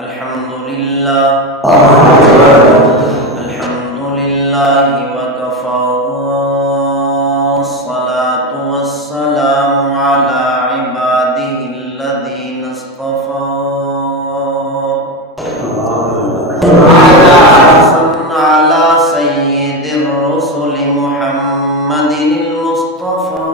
अल्हम्दुलिल्लाहि व कफ़ा वस्सलातु वस्सलामु अला इबादिहिल्लज़ीना इस्तफ़ा अला सय्यिदिर रुसुलि मुहम्मदिनिल मुस्तफ़ा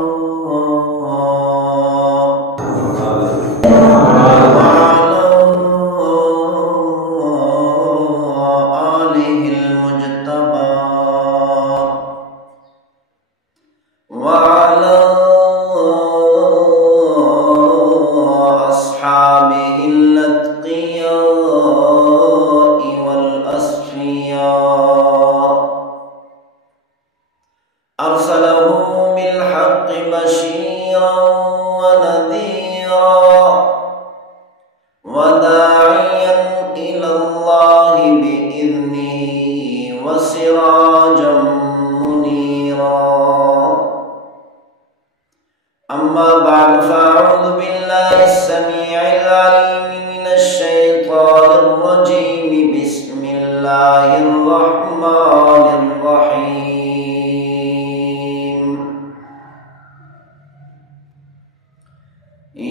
अम्मा बाद फ़अऊज़ु बिल्लाहि अस्समीइल अलीम मिनश शैतानिर रजीम बिस्मिल्लाहिर रहमानिर रहीम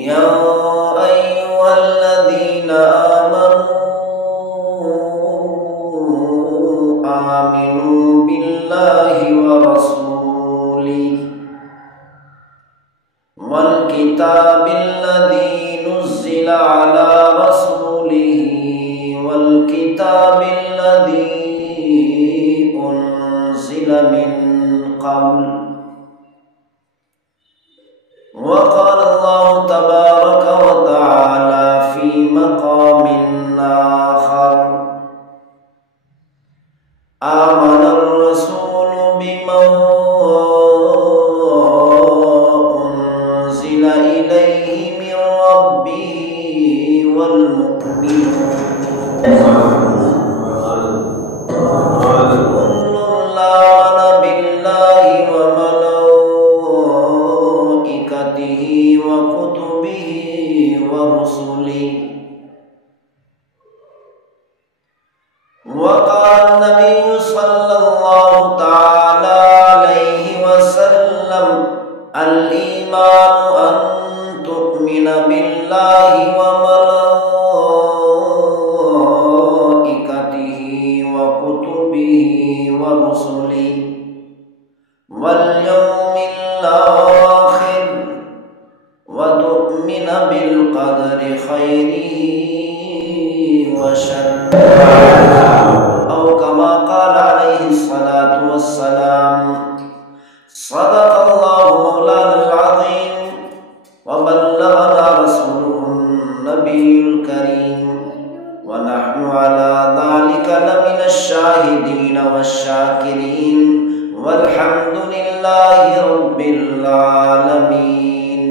या अय्युहल्लज़ीना आमिनू बिल्लाहि व रसूलिही वल किताबिल्लज़ी नुज़्ज़िला अला रसूलिही वल किताबिल्लज़ी उन्ज़िला मिन क़ब्ल वक़ाल अल्लाहु तबारक व तआला फ़ी मक़ामिन आख़र आमनर रसूलु बिमा इलैहि मिन रब्बिही वल मुमिनून कुल्लुन आमना बिल्लाहि व मलाइकतिही व कुतुबिही व रुसुलिही वक़ाल नबिय्यु सल्लल्लाहु तआला अलैहि वसल्लम अल-ईमानु अन तु'मिन बिल्लाहि व मलाइकतिही व कुतुबिही व रुसुलिही वल यौमिल आखिर व तु'मिन बिल क़दरि खैरिही व शर्रिही औ कमा क़ाल अलैहिस्सलातु वस्सलाम सदक़ल्लाहु मौलानाल अज़ीम व बल्लगना रसूलुहुन नबियुल करीम व नहनु अला ज़ालिका लमिनश शाहिदीन वश्शाकिरीन वल्हम्दुलिल्लाहि रब्बिल आलमीन।